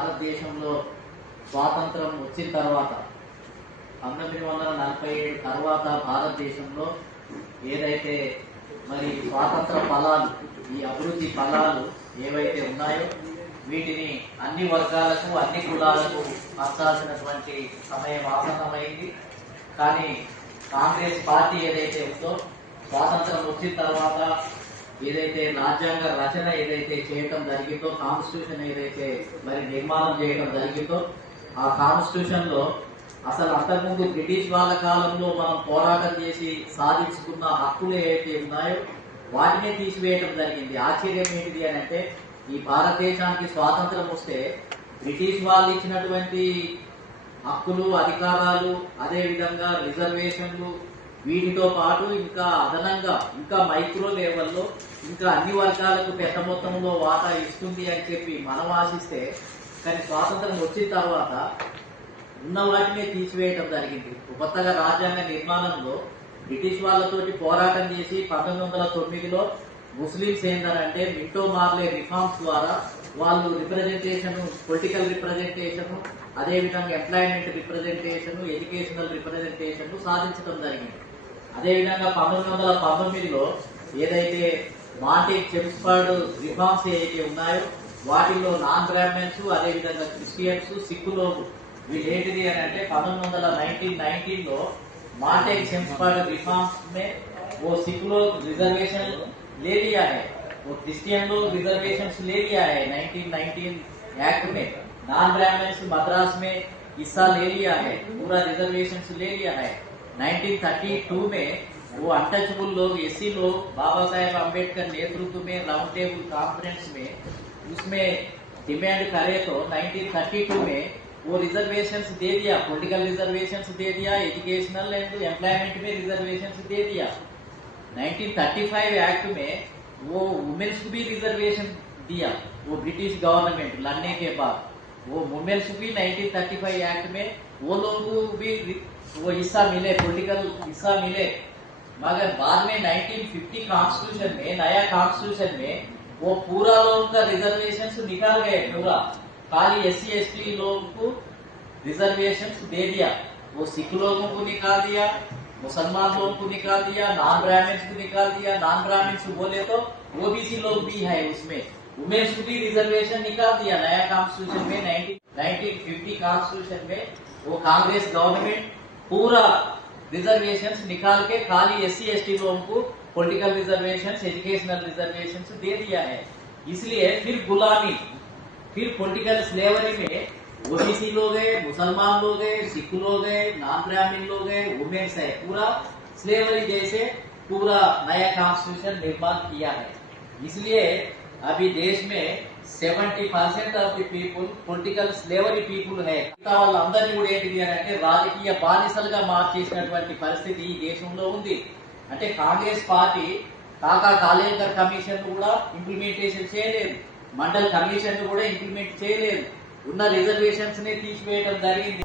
భారతదేశంలో స్వాతంత్రం వచ్చిన తర్వాత పంతొమ్మిది వందల నలభై ఏడు తర్వాత భారతదేశంలో ఏదైతే మరి స్వాతంత్ర ఫలాలు ఈ అభివృద్ధి ఫలాలు ఏవైతే ఉన్నాయో వీటిని అన్ని వర్గాలకు అన్ని కులాలకు పంచాల్సినటువంటి సమయం ఆసన్నమైంది. కానీ కాంగ్రెస్ పార్టీ ఏదైతే ఉందో స్వాతంత్రం వచ్చిన తర్వాత ఏదైతే రాజ్యాంగ రచన ఏదైతే చేయటం జరిగిందో కాన్స్టిట్యూషన్ ఏదైతే మరి నిర్మాణం చేయడం జరిగిందో ఆ కాన్స్టిట్యూషన్లో అసలు అంతకుముందు బ్రిటిష్ వాళ్ళ కాలంలో మనం పోరాటం చేసి సాధించుకున్న హక్కులు ఏవైతే ఉన్నాయో వాటినే తీసివేయడం జరిగింది. ఆశ్చర్యం ఏంటిది అని అంటే ఈ భారతదేశానికి స్వాతంత్రం వస్తే బ్రిటిష్ వాళ్ళు ఇచ్చినటువంటి హక్కులు అధికారాలు అదే విధంగా రిజర్వేషన్లు వీటితో పాటు ఇంకా అదనంగా ఇంకా మైక్రో లెవెల్లో ఇంకా అన్ని వర్గాలకు పెద్ద మొత్తంలో వాటా ఇస్తుంది అని చెప్పి మనం ఆశిస్తే కానీ స్వాతంత్రం వచ్చిన తర్వాత ఉన్న వాటినే తీసివేయడం జరిగింది. కొత్తగా రాజ్యాంగ నిర్మాణంలో బ్రిటిష్ వాళ్ళతోటి పోరాటం చేసి పంతొమ్మిది వందల తొమ్మిదిలో ముస్లింస్ ఏంటంటే మింటో మార్లే రిఫార్మ్స్ ద్వారా వాళ్ళు రిప్రజెంటేషన్ పొలిటికల్ రిప్రజెంటేషన్ అదేవిధంగా ఎంప్లాయ్మెంట్ రిప్రజెంటేషన్ ఎడ్యుకేషనల్ రిప్రజెంటేషన్ సాధించడం జరిగింది. అదే విధంగా పంతొమ్మిది వందల పంతొమ్మిదిలో ఏదైతే మాంటేక్ చెమ్స్ఫర్డ్ రిఫార్మ్స్ ఏవైతే ఉన్నాయో వాటిల్లో నాన్ బ్రాహ్మణ్స్ అదే విధంగా క్రిస్టియన్స్ సిక్కులు వీళ్ళేంటిది అని అంటే పంతొమ్మిది వందల నైన్టీన్ నైన్టీన్ లో मार्टेक सेम्सफर्ड रिफॉर्म्स में वो सिख लोग रिजर्वेशन ले लिया है वो क्रिश्चियन लोग रिजर्वेशन ले लिया है 1919 एक्ट में नॉन ब्राह्मण्स मद्रास में हिस्सा ले लिया है पूरा रिजर्वेशन ले लिया है 1932 में वो अनटचबल लोग, एसी लोग, बाबा साहेब अंबेडकर नेतृत्व में राउंड टेबल कॉन्फ्रेंस में, उसमें डिमांड करे तो 1932 में वो रिजर्वेशन दे दिया पॉलिटिकल रिजर्वेशन दे दिया एजुकेशनल एंड एम्प्लॉयमेंट में रिजर्वेशन दे दिया। 1935 एक्ट में वो वुमेन्स को भी रिजर्वेशन दिया, वो ब्रिटिश गवर्नमेंट लड़ने के बाद। वो वुमेन्स भी 1935 एक्ट में वो लोगों को भी वो हिस्सा मिले पॉलिटिकल हिस्सा मिले। मगर बाद में 1950 कॉन्स्टिट्यूशन में, नया कॉन्स्टिट्यूशन में वो पूरा लोगों का रिजर्वेशन निकाल गए, पूरा। खाली एस सी एस टी लोगों को रिजर्वेशन दे दिया। वो सिख लोगों को निकाल दिया, मुसलमान लोगों को निकाल दिया नॉन ब्राह्मण्स को निकाल दिया। नॉन ब्राह्मण्स बोले तो ओबीसी लोग भी है उसमें। वुमेन्स को भी रिजर्वेशन निकाल दिया, नया कॉन्स्टिट्यूशन में 1950 कॉन्स्टिट्यूशन में वो कांग्रेस गवर्नमेंट पूरा रिजर्वेशन निकाल के खाली एस सी एस टी लोगों को पोलिटिकल रिजर्वेशन एजुकेशनल रिजर्वेशन दे दिया है। इसलिए फिर गुलामी, फिर पोलिटिकल स्लेवरी में ओबीसी लोग है, मुसलमान लोग है, सिख लोग है नॉन ब्राह्मण लोग है वुमेन्स है, पूरा स्लेवरी जैसे पूरा नया कॉन्स्टिट्यूशन निर्माण किया है। इसलिए अभी देश में seventy percent of the people political slavery people high మిగతా వాళ్ళందరినీ కూడా ఏంటిది అని అంటే రాజకీయ బానిసలుగా మార్చేసినటువంటి పరిస్థితి ఈ దేశంలో ఉంది అంటే కాంగ్రెస్ పార్టీ కాకా కాలేకర్ కమిషన్ కూడా ఇంప్లిమెంటేషన్ చేయలేదు మండల్ కమిషన్ కూడా ఇంప్లిమెంట్ చేయలేదు ఉన్న రిజర్వేషన్స్ ని తీసివేయడం జరిగింది